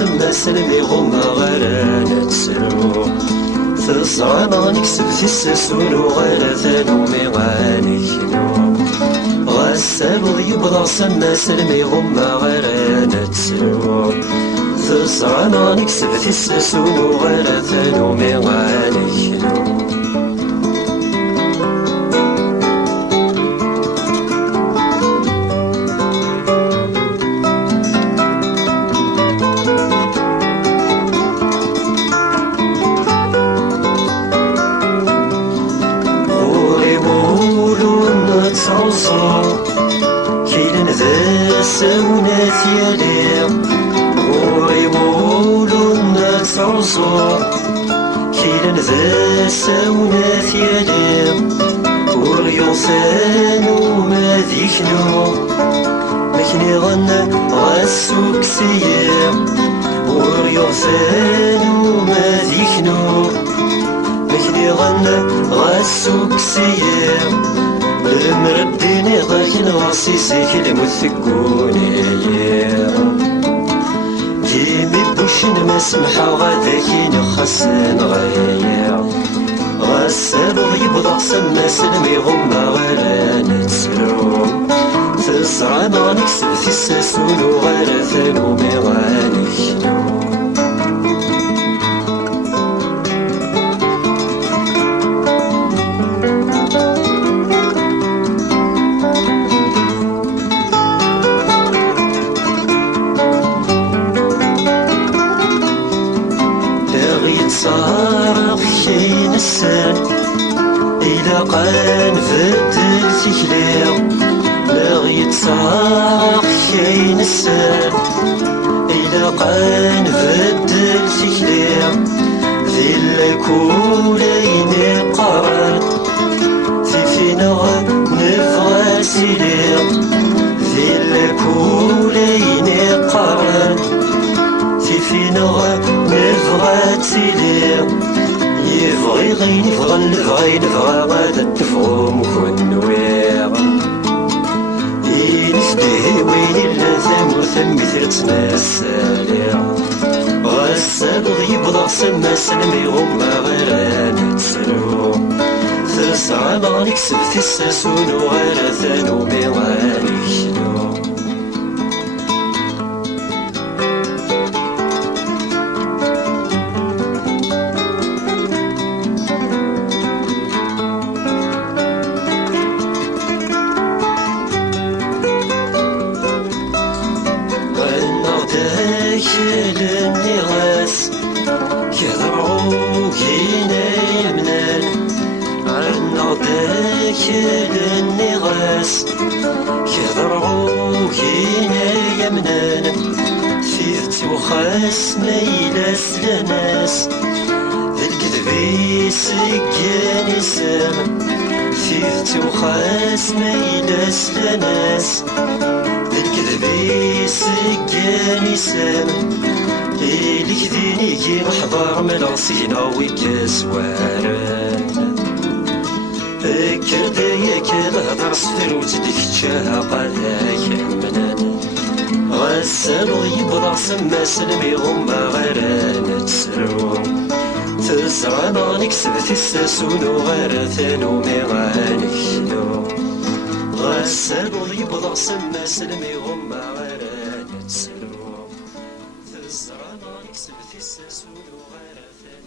سما سلمي غما غير نتسلو تصغى ما نكسب في السسون وغير ثانومي غانيكنو غسالو يبغى سما سلمي غما غير نتسلو تصغى ما نكسب في السسون وغير ثانومي غانيكنو كيلن ذا سونات يالي ويمولون تعصو كيلن ذا سونات يالي وريوسان وما ذيكنو مكني غنى غاسوك سيام وريوسان وما ذيكنو مكني غنى غاسوك سيام المرديني غاكين غاسي سيكل مثقوني جيمي بوشن ما سمحا غاداكين خسن غير غسالو يبضع سما سلمي غما غير نتسلو تسرى ما نكسب في الساسون وغير ثانومي غانيكنو صارخ كاين السن إلا قان بدل تكلير لا غيتصارخ كاين السن إلا قان بدل تكلير ذي الكولين قرن في فينا نبغى سيلير ذي الكولين قرن في فينا نبغى تسيلير يبغي غير يبغى نبغى نبغى غادا تفهم كون وير ينفديه وين لا ثم مثل تنسالير غسالو يبضع سما سلمي غما غير نتسلو تسعى ما نكسب في الساسون وغير ثانومي غانيكنو كيلني غاس كيضرعو كينا يمنان عنا كيلني غاس كيضرعو كينا يمنان فيفتي وخاس ميلاس لناس ذا الكذبي سكاني سام فيفتي وخاس ميلاس لناس الكذبي سكاني سام إليك ديني كي محضر ملاصينا ويكاس وارد فكر داياك الهضر صفر وتديك تشاهق ذاك منان غسالو يبضع سما سلمي غما غير نتسلو تزرع ما نكسب في الساسون وغير ثانومي غانيكنو غسالو يبضع سما سلمي غما غير نتسلو تزرع ما نكسب في الساسون وغير ثانومي